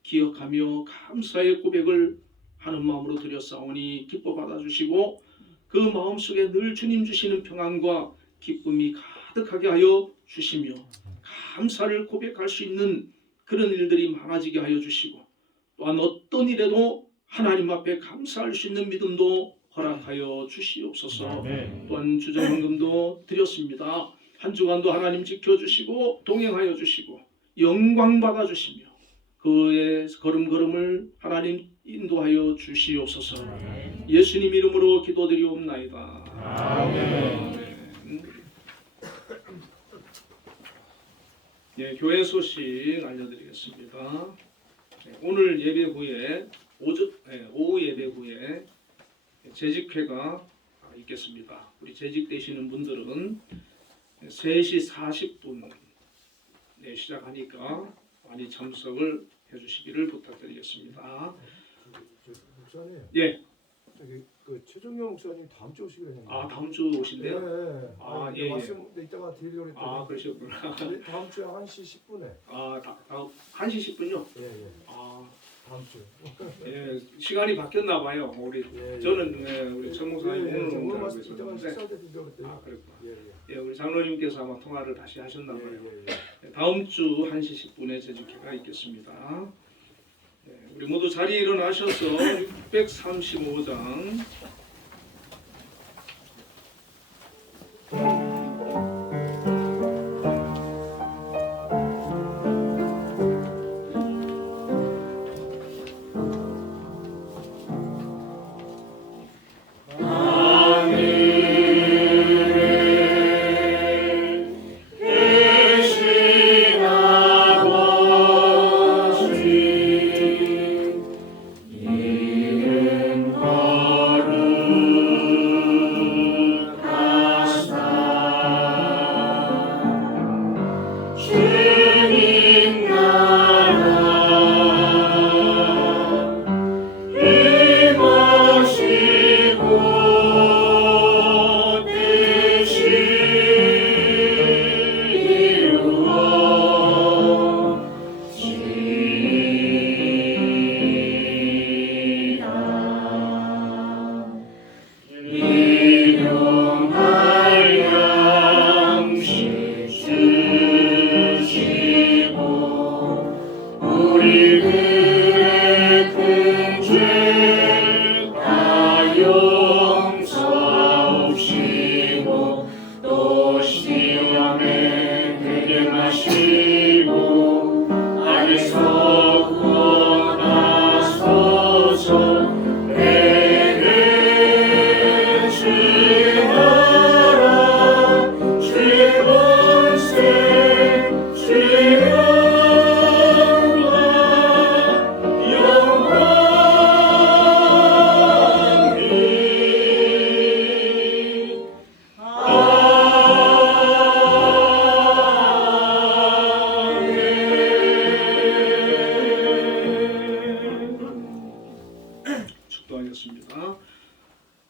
기억하며 감사의 고백을 하는 마음으로 드렸사오니 기뻐 받아주시고 그 마음속에 늘 주님 주시는 평안과 기쁨이 가득하게 하여 주시며 감사를 고백할 수 있는 그런 일들이 많아지게 하여 주시고 또한 어떤 일에도 하나님 앞에 감사할 수 있는 믿음도 허락하여 주시옵소서. 아멘. 또한 주정헌금도 드렸습니다. 한 주간도 하나님 지켜주시고 동행하여 주시고 영광 받아주시며 그의 걸음걸음을 하나님 인도하여 주시옵소서. 아멘. 예수님 이름으로 기도드리옵나이다. 아멘. 예, 교회 소식 알려드리겠습니다. 오늘 예배 후에 오후 예배 후에 재직회가 있겠습니다. 우리 재직되시는 분들은 3시 40분에 시작하니까 많이 참석을 해주시기를 부탁드리겠습니다. 목사님, 예, 저기 그 최종영 목사님 다음 주 오시기로 했는데. 아 다음 주 오신대요? 네. 아, 예, 예, 예. 말씀 이따가 드리려고 했더니. 아 그러셨구나. 다음 주에 1시 10분에. 아 다음 1시 10분요? 예, 예. 아 다음 주. 예, 시간이 바뀌었나 봐요. 우리 예, 저는 우리 정 목사님 예, 예. 오늘 오늘 온다고 말씀 이따가 했었는데 식사 때 드리려고 했더니. 아 그랬구나. 예, 예. 예, 우리 장로님께서 아마 통화를 다시 하셨나 예, 봐요. 예, 예. 다음 주 1시 10분에 재직회가 있겠습니다. 네, 우리 모두 자리에 일어나셔서 635장 이름 거룩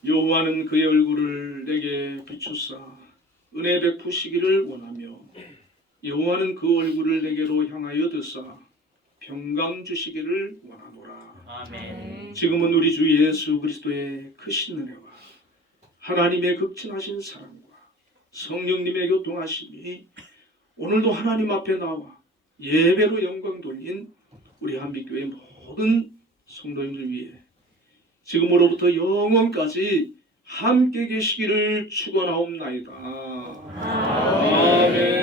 여호와는 그의 얼굴을 내게 비추사 은혜 베푸시기를 원하며 여호와는 그 얼굴을 내게로 향하여 드사 평강 주시기를 원하노라. 아멘. 지금은 우리 주 예수 그리스도의 크신 은혜와 하나님의 극진하신 사랑과 성령님의 교통하심이 오늘도 하나님 앞에 나와 예배로 영광 돌린 우리 한빛교회 모든 성도님들 위해 지금으로부터 영원까지 함께 계시기를 축원하옵나이다. 아멘.